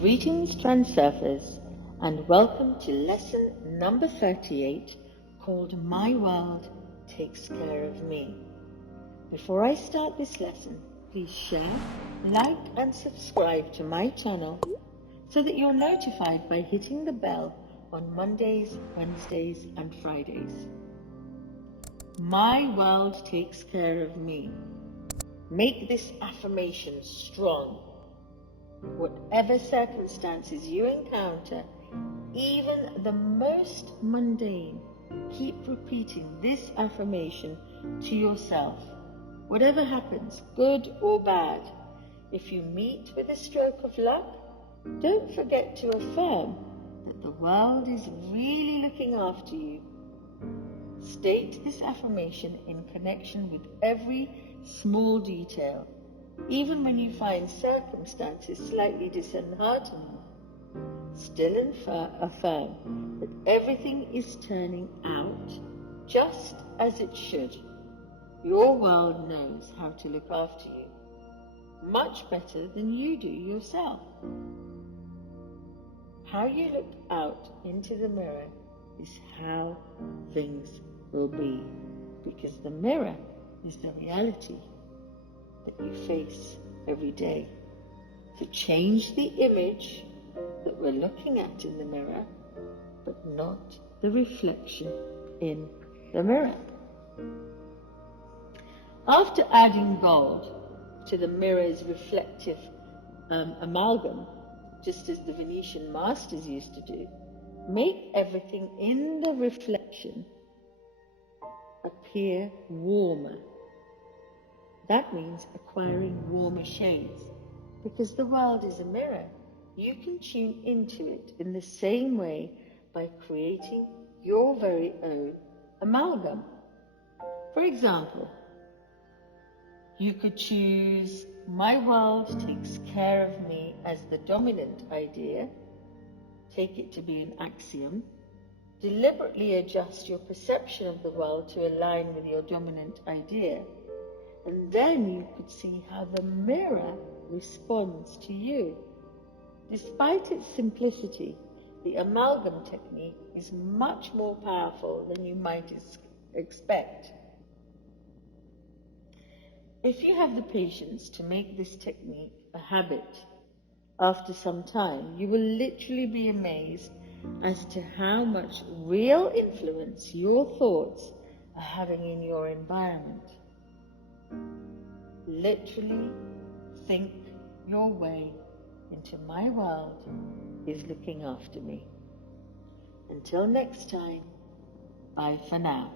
Greetings, Transurfers, and welcome to lesson number 38 called My World Takes Care of Me. Before I start this lesson, please share, like, and subscribe to my channel so that you're notified by hitting the bell on Mondays, Wednesdays, and Fridays. My world takes care of me. Make this affirmation strong. Whatever circumstances you encounter, even the most mundane, keep repeating this affirmation to yourself. Whatever happens, good or bad, if you meet with a stroke of luck, don't forget to affirm that the world is really looking after you. State this affirmation in connection with every small detail, even when you find circumstances slightly disheartening. Still affirm that everything is turning out just as it should. Your world knows how to look after you, much better than you do yourself. How you look out into the mirror is how things will be, because the mirror is the reality that you face every day. So change the image that we're looking at in the mirror, but not the reflection in the mirror. After adding gold to the mirror's reflective amalgam, just as the Venetian masters used to do, make everything in the reflection appear warmer. That means acquiring warmer shades. Because the world is a mirror, you can tune into it in the same way by creating your very own amalgam. For example, you could choose my world takes care of me as the dominant idea, take it to be an axiom, deliberately adjust your perception of the world to align with your dominant idea, and then you could see how the mirror responds to you. Despite its simplicity, the amalgam technique is much more powerful than you might expect. If you have the patience to make this technique a habit, after some time, you will literally be amazed as to how much real influence your thoughts are having in your environment. Literally think your way into my world is looking after me. Until next time, bye for now.